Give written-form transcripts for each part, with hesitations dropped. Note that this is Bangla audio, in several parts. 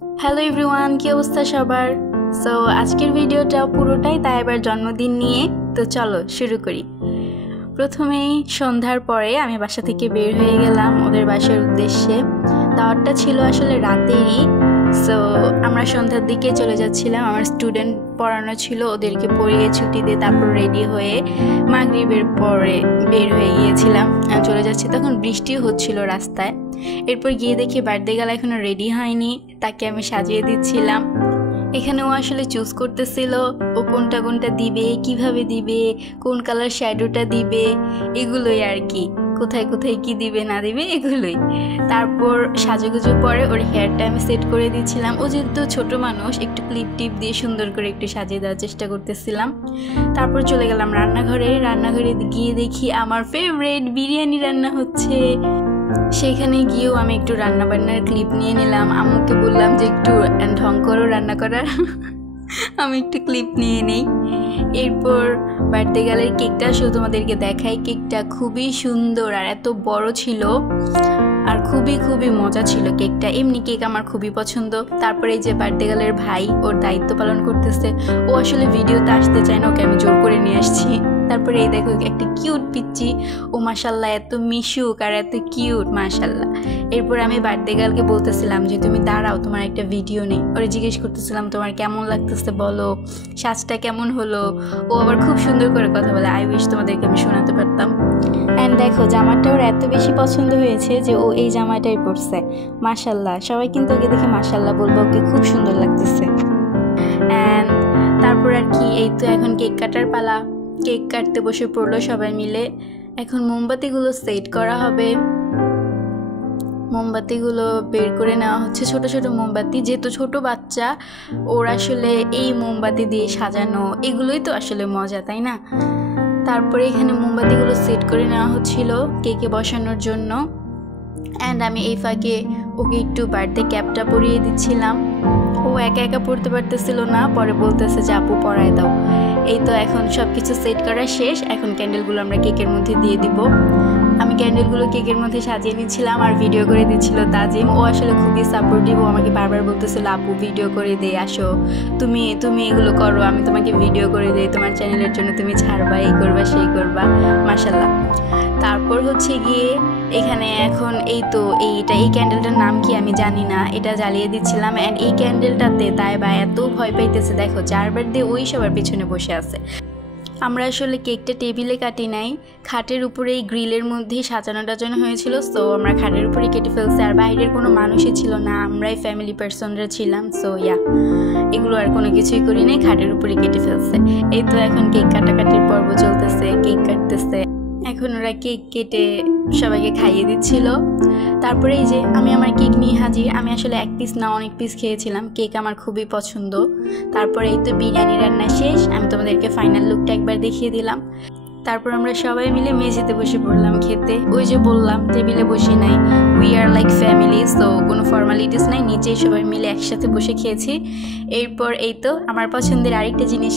হ্যালো এভরিওয়ান, কি অবস্থা সবার? সো আজকের ভিডিওটা পুরোটাই তাইবার জন্মদিন নিয়ে। তো চলো শুরু করি। প্রথমেই সন্ধ্যার পরে আমি বাসা থেকে বের হয়ে গেলাম ওদের বাসার উদ্দেশ্যে। দাওয়াতটা ছিল আসলে রাতেরই। সো আমরা সন্ধ্যার দিকে চলে যাচ্ছিলাম। আমার স্টুডেন্ট পড়ানো ছিল, ওদেরকে পড়িয়ে ছুটি দিয়ে তারপর রেডি হয়ে মাগরিবের পরে বের হয়ে গিয়েছিলাম। চলে যাচ্ছি, তখন বৃষ্টিও হচ্ছিল রাস্তায়। এরপর গিয়ে দেখি বার্থডে গার্ল এখনো রেডি হয়নি, তাকে আমি সাজিয়ে দিচ্ছিলাম। এখানে ও আসলে চুজ করতেছিল ও কোনটা কোনটা দিবে, কিভাবে দিবে, কোন কালার শ্যাডোটা দিবে, এগুলোই আর কি। কোথায় কোথায় কি দিবে না দিবে এগুলোই। তারপর সাজুগুজুর পরে ওর হেয়ারটা আমি সেট করে দিচ্ছিলাম। ও যেহেতু ছোটো মানুষ, একটু ক্লিপ টিপ দিয়ে সুন্দর করে একটু সাজিয়ে দেওয়ার চেষ্টা করতেছিলাম। তারপর চলে গেলাম রান্নাঘরে গিয়ে দেখি আমার ফেভারিট বিরিয়ানি রান্না হচ্ছে। সেখানে গিয়েও আমি একটু রান্নাবান্নার ক্লিপ নিয়ে নিলাম। আম্মুকে বললাম যে একটু ঢং করো রান্না করার, আমি একটু ক্লিপ নিয়ে নেই। এরপর বার্থডে গার্লের কেকটা শুধু তোমাদেরকে দেখাই। কেকটা খুবই সুন্দর আর এত বড় ছিল, আর খুবই খুবই মজা ছিল কেকটা। এমনি কেক আমার খুবই পছন্দ। তারপরে এই যে বার্থডে গার্লের ভাই ওর দায়িত্ব পালন করতেছে। ও আসলে ভিডিওতে আসতে চায় না, ওকে আমি জোর করে নিয়ে আসছি। তারপরে এই দেখো একটা কিউট পিচ্চি, ও মাশাল্লাহ এত মিশুক আর এত কিউট মাশাল্লাহ। এরপর আমি বার্থডে গার্লকে বলতেছিলাম যে তুমি দাঁড়াও, তোমার একটা ভিডিও নেই। ওরা জিজ্ঞেস করতেছিলাম তোমার কেমন লাগতেছে বলো, সাজটা কেমন হলো। ও আবার খুব সুন্দর করে কথা বলে, আই উইশ তোমাদেরকে আমি শোনাতে পারতাম। অ্যান্ড দেখো জামাটা ওর এত বেশি পছন্দ হয়েছে যে ও এই জামাটাই পরছে। মাশাল্লাহ, সবাই কিন্তু ওকে দেখে মাশাল্লাহ বলবো, ওকে খুব সুন্দর লাগতেছে। অ্যান্ড তারপর আর কি, এই তো এখন কেক কাটার পালা। কেক কাটতে বসে পড়লো সবাই মিলে। এখন মোমবাতিগুলো সেট করা হবে। মোমবাতিগুলো বের করে নেওয়া হচ্ছে, ছোট ছোট মোমবাতি। যেহেতু ছোট বাচ্চা, ওর আসলে এই মোমবাতি দিয়ে সাজানো এগুলোই তো আসলে মজা, তাই না? তারপরে এখানে মোমবাতিগুলো সেট করে নেওয়া হচ্ছিল কেকে বসানোর জন্য। অ্যান্ড আমি এই ফাঁকে ওকে একটু বার্থডে ক্যাপটা পরিয়ে দিচ্ছিলাম। ও একা একা পড়তে পারতেছিল না, পরে বলতেছে যে আপু পরায় দাও। এই তো এখন সব কিছু সেট করা শেষ। এখন ক্যান্ডেলগুলো আমরা কেকের মধ্যে দিয়ে দিব। আমি ক্যান্ডেলগুলো কেকের মধ্যে সাজিয়ে নিচ্ছিলাম আর ভিডিও করে দিচ্ছিল তাজিম। ও আসলে খুবই সাপোর্টিভ। ও আমাকে বারবার বলতেছিল আপু ভিডিও করে দে, আসো তুমি তুমি এগুলো করো, আমি তোমাকে ভিডিও করে দিই, তোমার চ্যানেলের জন্য তুমি ছাড়বা, এই করবা সেই করবা মাশাল্লাহ। তারপর হচ্ছে গিয়ে এখানে এখন এই তো এই ক্যান্ডেলটার নাম কি আমি জানি না, এটা জ্বালিয়ে দিচ্ছিলাম। অ্যান্ড এই ক্যান্ডেলটাতে তাইবা এত ভয় পাইতেছে, দেখো চারবার দিয়ে ওই সবার পিছনে বসে আছে। আমরা আসলে কেকটা টেবিলে কাটি নাই, খাটের উপরে এই গ্রিলের মধ্যেই সাজানো টাজানো হয়েছিল। সো আমরা খাটের উপরে কেটে ফেলছি, আর বাইরের কোনো মানুষই ছিল না, আমরাই ফ্যামিলি পার্সনরা ছিলাম। সো এগুলো আর কোনো কিছুই করি নাই, খাটের উপরে কেটে ফেলছে। এই তো এখন কেক কাটাকাটির পর্ব চলতেছে, কেক কাটতেছে। এখন ওরা কেক কেটে সবাইকে খাইয়ে দিচ্ছিল। তারপরে এই যে আমি আমার কেক নিয়ে হাজির। আমি আসলে এক পিস না অনেক পিস খেয়েছিলাম, কেক আমার খুবই পছন্দ। তারপরে এই তো বিরিয়ানি রান্না শেষ। আমি তোমাদেরকে ফাইনাল লুকটা একবার দেখিয়ে দিলাম। তারপর আমরা সবাই মিলে মেঝেতে বসে পড়লাম খেতে। ওই যে বললাম টেবিলে বসে নাই, we are like family. So কোনো ফর্মালিটিস নাই, নিচেই সবাই মিলে একসাথে বসে খেয়েছি। এরপর এই তো আমার পছন্দের আরেকটা জিনিস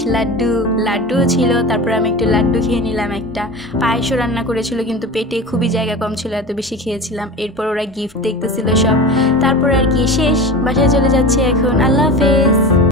লাড্ডুও ছিল। তারপর আমি একটু লাড্ডু খেয়ে নিলাম। একটা পায়েসও রান্না করেছিল, কিন্তু পেটে খুবই জায়গা কম ছিল, এত বেশি খেয়েছিলাম। এরপর ওরা গিফট দেখতেছিল সব। তারপর আর কি শেষ, বাসায় চলে যাচ্ছে এখন। আল্লাহ হাফেজ।